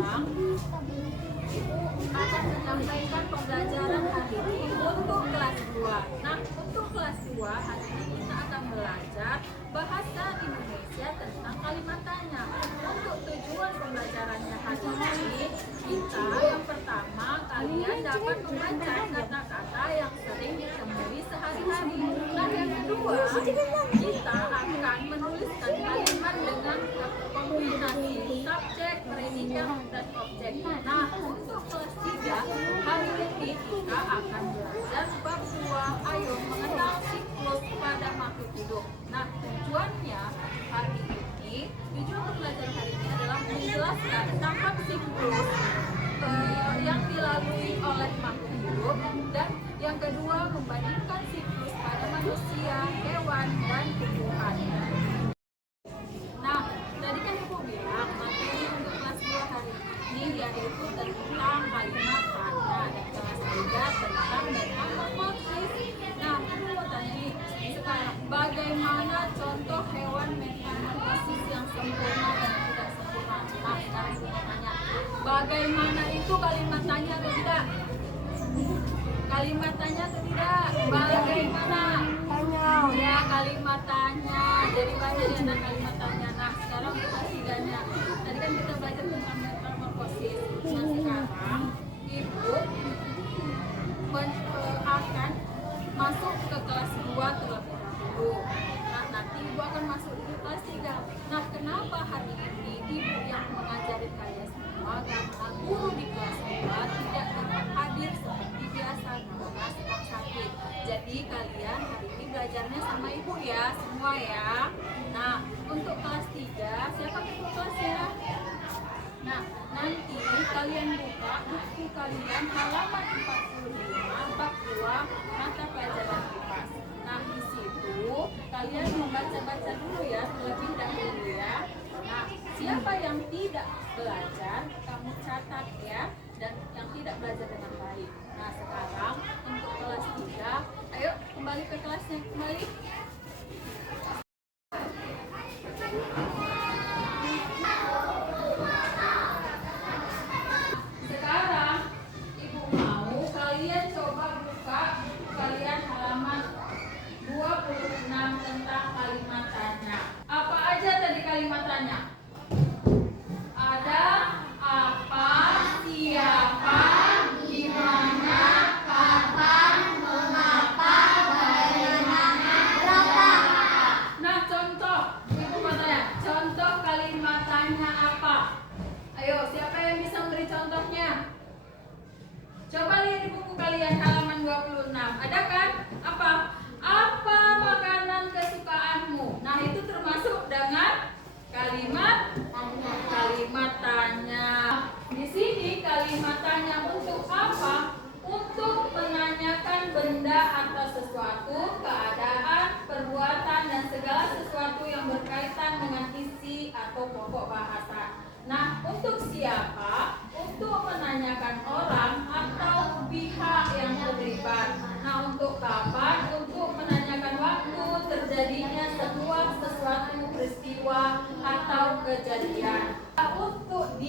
sekarang Ibu akan menyampaikan pembelajaran hari ini untuk kelas 2. Nah, untuk kelas 2 hari ini kita akan belajar bahasa Indonesia tentang kalimat tanya. Untuk tujuan pembelajarannya hari ini, kita yang pertama kalian dapat membaca kata-kata yang sering ditemui sehari-hari. Nah, yang kedua, kita akan menuliskan kalimat dengan kombinasi subjek, predikat, dan objek. Nah, untuk kelas 3 hari ini kita akan belajar bab 2. Ayo mengenal siklus pada makhluk hidup. Nah, tujuan pembelajaran hari ini adalah menjelaskan tahap siklus yang dilalui oleh makhluk hidup, dan yang kedua membandingkan siklus pada manusia, hewan, dan tumbuhan. Nah, tadi kan Ibu bilang materi untuk kelas 2 hari ini yaitu tentang kalimat tanya, dan kelas 3 tentang metamorfosis. Nah, Ibu mau tanya nih, sekarang bagaimana contoh hewan metamorfosis yang sempurna dan tidak sempurna? Nah, sekarang Ibu mau tanya, bagaimana itu kalimat tanya atau tidak? Kalimat tanya atau tidak? Bagaimana? Ya, kalimat tanya. Jadi banyak ada kalimat tanya. Nah, sekarang kita tiganya. Tadi kan kita belajar tentang metamorfosis. Nah, sekarang Ibu akan masuk ke kelas 2 terlebih dahulu. Nah, nanti Ibu akan masuk ke kelas 3. Nah, kenapa hari ini Ibu yang mengajari kalian semua? Karena guru di kelas 2 tidak dapat hadir seperti biasa karena sedang sakit. Jadi kalian hari ini belajarnya sama Ibu ya, semua ya. Nah, untuk kelas 3, siapa ketua kelas ya? Nah, nanti kalian buka buku kalian halaman 45 bab 2 mata pelajaran IPA. Nah, di situ kalian membaca-baca dulu ya, terlebih dahulu ya. Nah, siapa yang tidak belajar, kamu catat ya, dan yang tidak belajar dengan baik. Nah, sekarang untuk kelas 3, ayo kembali ke kelasnya kembali. Sekarang Ibu mau kalian coba buka kalian halaman 26 tentang kalimat tanya. Apa aja tadi kalimat tanya? Ada apa, siapa, gimana, kapan, mengapa, bagaimana, berapa. Nah, contoh, Ibu mau tanya, contoh kalimat tanya apa? Ayo, siapa yang bisa memberi contohnya? Coba lihat di buku kalian halaman 26. Ada kan? Apa? Apa makanan kesukaanmu? Nah, itu termasuk dengan kalimat tanya. Di sini kalimat tanya untuk apa? Untuk menanyakan benda atau sesuatu, keadaan, perbuatan, dan segala sesuatu yang berkaitan dengan isi atau pokok bahasa. Nah, untuk siapa? Untuk menanyakan orang atau pihak yang terlibat. Nah, untuk kapan? Untuk menanyakan waktu terjadinya sebuah sesuatu peristiwa atau kejadian. Untuk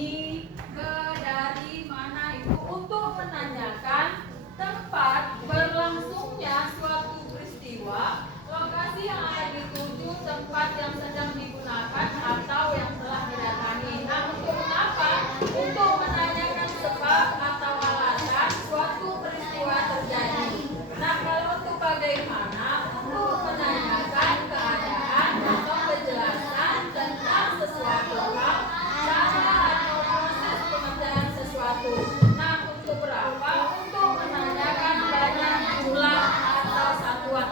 dari mana Ibu? Untuk menanyakan tempat berlangsungnya suatu peristiwa, lokasi yang akan dituju, tempat yang sedang digunakan atau yang telah didatangi. Nah, untuk mengapa? Untuk menanyakan sebab atau alasan suatu peristiwa terjadi. Nah, kalau untuk bagaimana? Untuk menanyakan keadaan atau kejelasan tentang sesuatu hal, cara atau proses pengerjaan sesuatu. Nah, untuk berapa? Untuk menanyakan banyak jumlah atau satuan.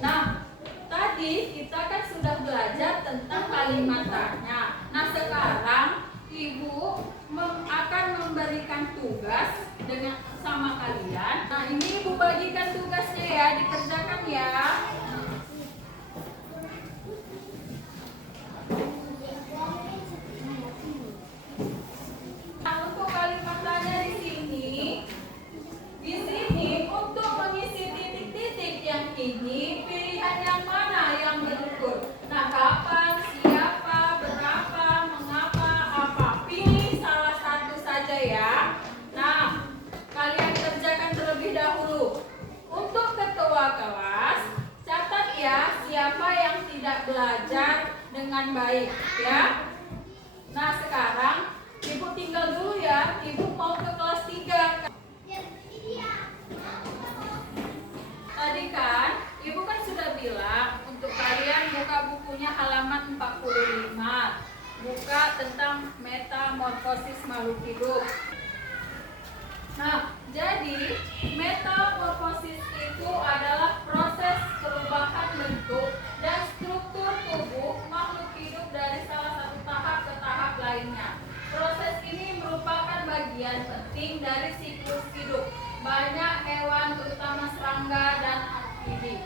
Nah, tadi kita kan sudah belajar tentang kalimat tanya. Nah, sekarang Ibu akan memberikan tugas dengan sama kalian. Nah, ini Ibu bagikan tugasnya ya, dikerjakan ya. Nah, untuk kalimat tanya di sini untuk mengisi titik-titik yang ini, pilihan yang mana yang betul? Nah, kapan, siapa, berapa, mengapa, apa? Pilih salah satu belajar dengan baik, ya. Nah, sekarang Ibu tinggal dulu ya. Ibu mau ke kelas 3. Tadi kan Ibu kan sudah bilang untuk kalian buka bukunya halaman 45. Buka tentang metamorfosis makhluk hidup. Nah, jadi metamorfosis itu adalah proses perubahan bentuk dan struktur tubuh makhluk hidup dari salah satu tahap ke tahap lainnya. Proses ini merupakan bagian penting dari siklus hidup banyak hewan, terutama serangga dan amfibi.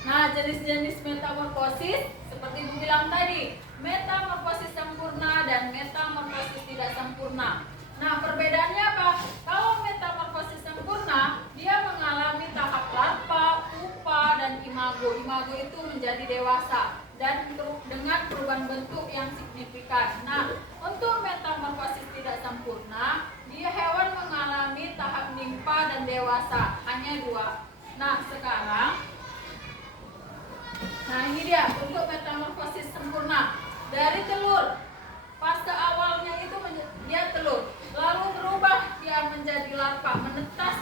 Nah, jenis-jenis metamorfosis seperti Ibu bilang tadi, metamorfosis sempurna dan metamorfosis tidak sempurna. Nah, perbedaannya apa? Kalau metamorfosis sempurna, dia mengalami tahap larva, pupa, dan imago. Imago itu menjadi dewasa dan dengan perubahan bentuk yang signifikan. Nah, untuk metamorfosis tidak sempurna, dia hewan mengalami tahap nimfa dan dewasa, hanya 2. Nah, sekarang ini dia untuk metamorfosis sempurna. Dari telur, fase awalnya itu dia telur, lalu berubah dia menjadi larva, menetas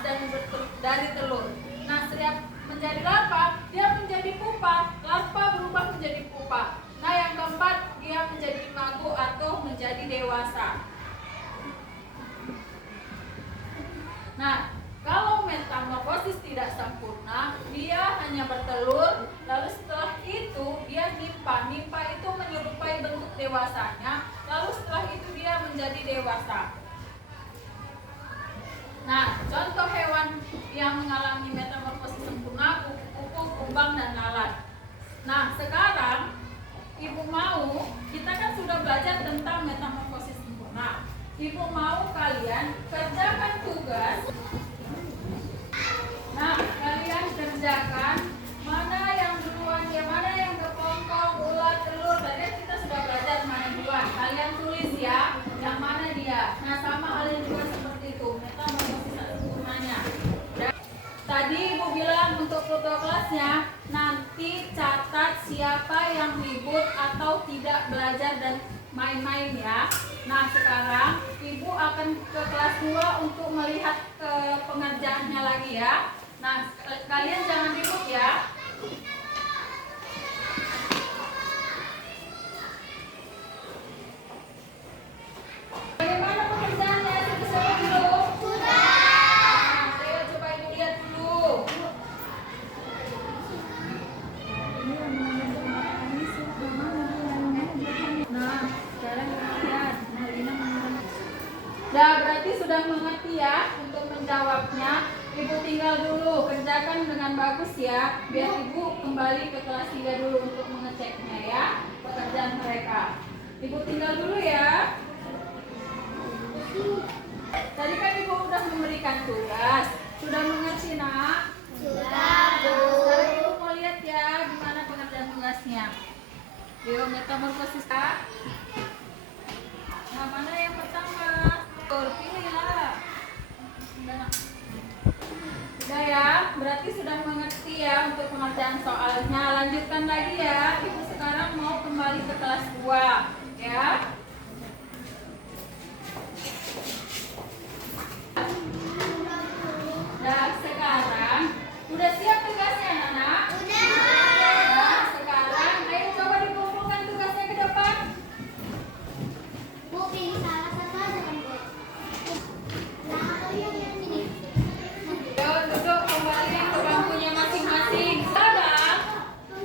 dari telur. Nah, setiap menjadi larva, dia menjadi pupa, larva berubah menjadi pupa. Nah, yang keempat, dia menjadi imago atau menjadi dewasa. Nah, kalau metamorfosis tidak sempurna, dia hanya bertelur, lalu setelah itu dia nimpa. Nimpa itu menyerupai bentuk dewasanya, lalu setelah itu dia menjadi dewasa. Nah, contoh hewan yang mengalami metamorfosis sempurna, kupu-kupu, kumbang, dan lalat. Nah, sekarang Ibu mau, kita kan sudah belajar tentang metamorfosis sempurna. Ibu mau kalian kerjakan tugas. Nah, kalian kerjakan mana yang duluan, ya mana yang kepompong, ulat, telur. Tadi kita sudah belajar mana duluan. Kalian tulis ya, yang mana dia. Nah, sama halnya juga seperti itu. Metamorfosis sempurnanya. Tadi Ibu bilang untuk foto kelasnya, nanti catat siapa yang ribut atau tidak belajar dan main-main ya. Nah, sekarang Ibu akan ke kelas 2 untuk melihat pengerjaannya lagi ya. Nah, kalian jangan ribut ya. Bagaimana pekerjaannya? Sudah dulu? Sudah. Nah, ayo coba Ibu lihat dulu. Nah, sekarang kita lihat. Nah, berarti sudah mengerti ya untuk menjawabnya. Ibu tinggal dulu, kerjakan dengan bagus ya, biar Ibu kembali ke kelas 3 dulu untuk mengeceknya ya, pekerjaan mereka. Ibu tinggal dulu ya. Tadi kan Ibu sudah memberikan tugas, sudah mengerti nak? Sudah. Sekarang Ibu mau lihat ya, gimana pengerjaan tugasnya. Yuk, metamorfosis kak. Nah, mana yang pertama? Pilihlah. Sudah ya, berarti sudah mengerti ya untuk pengerjaan soalnya. Lanjutkan lagi ya. Ibu sekarang mau kembali ke kelas 2 ya. Nah, sekarang udah siap tugasnya anak-anak? Udah. Nah, sekarang ayo coba dikumpulkan tugasnya ke depan. Bu, pilih salah satu aja kan, Bu? Nah, atau yang ini? Yuk, duduk kembali ke bangkunya masing-masing. Sekarang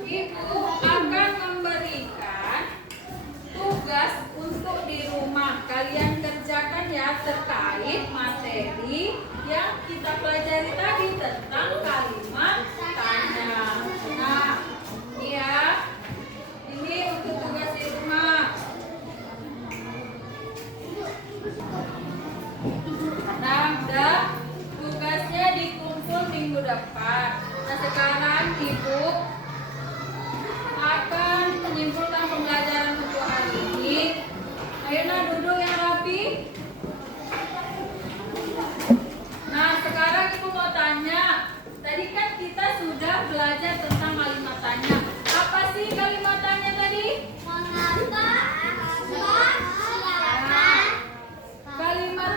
Ibu akan memberikan tugas untuk di rumah. Kalian kerjakan ya terkait materi yang kita pelajari tadi tentang kalimat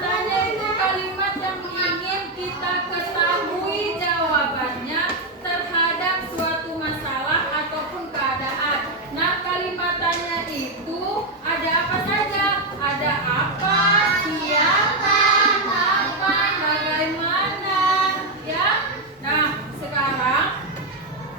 tanya itu kalimat yang ingin kita ketahui jawabannya terhadap suatu masalah ataupun keadaan. Nah, kalimat tanya itu ada apa saja? Ada apa, siapa, kapan, bagaimana, ya. Nah, sekarang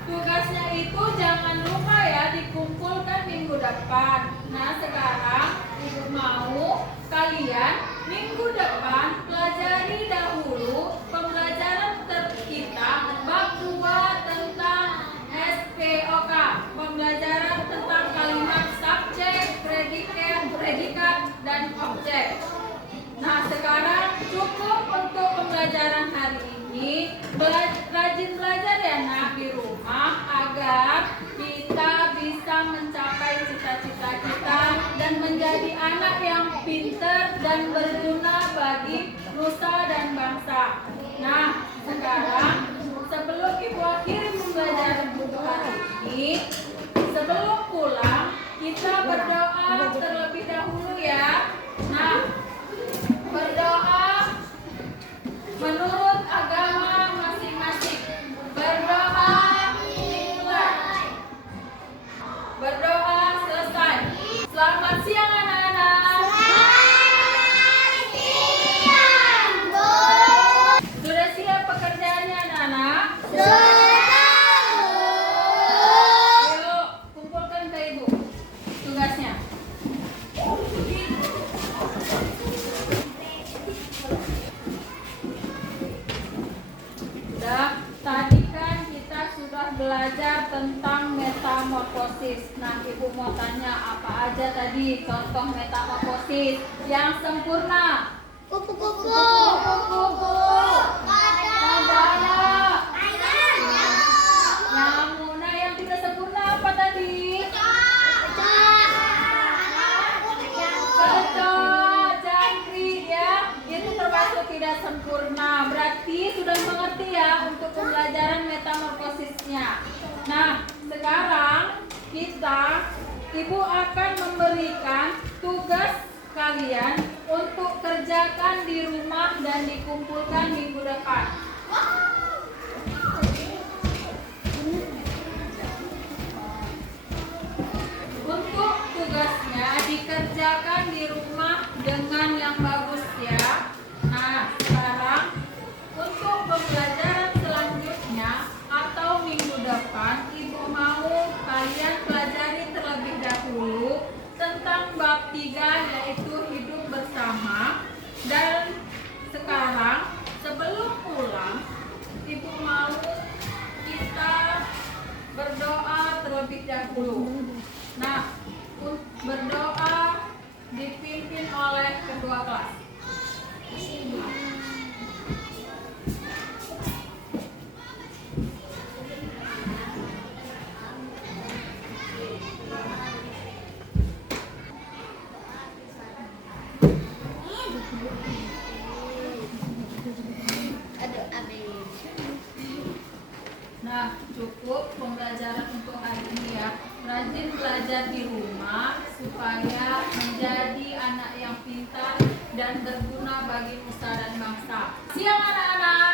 tugasnya itu jangan lupa ya dikumpulkan minggu depan. Nah, sekarang Ibu mau kalian minggu depan pelajari dahulu pembelajaran kita bab 2 tentang SPOK, pembelajaran tentang kalimat subjek, predikat, dan objek. Nah, sekarang cukup untuk pembelajaran hari ini. Rajin belajar ya nak di rumah agar kita bisa mencapai cita-cita kita dan menjadi anak yang pintar dan berguna bagi nusa dan bangsa. Nah, sekarang sebelum Ibu akhiri pembelajaran untuk hari ini, sebelum pulang kita berdoa terlebih dahulu ya. Nah, berdoa menurut agama masing-masing. Berdoa dimulai. Berdoa selesai. Selamat siang anak-anak. Selamat siang, Bu. Sudah siap pekerjaannya anak-anak? Sudah. Ayo kumpulkan ke Ibu tugasnya. Tadi kan kita sudah belajar tentang metamorfosis. Nah, Ibu mau tanya apa aja tadi contoh metamorfosis yang sempurna? Kupu-kupu. Kupu-kupu. Kadala. Ayam. Nyamuk. Nah, yang tidak sempurna apa tadi? Kecoa, jangkrik ya. Itu termasuk tidak sempurna. Berarti sudah mengerti ya untuk pembelajaran metamorfosisnya. Nah, sekarang Ibu akan memberikan tugas kalian untuk kerjakan di rumah dan dikumpulkan minggu depan. Untuk tugasnya dikerjakan di rumah dengan yang bagus ya. Nah, sekarang untuk pembelajaran selanjutnya atau minggu depan Ibu mau kalian pelajari terlebih dahulu tentang bab 3 yaitu hidup bersama. Dan sekarang sebelum pulang Ibu mau kita berdoa terlebih dahulu. Nah, berdoa dipimpin oleh ketua kelas. Nah, cukup pembelajaran untuk hari ini ya. Rajin belajar di rumah supaya menjadi anak yang pintar dan berguna bagi nusa dan bangsa. Siang anak-anak.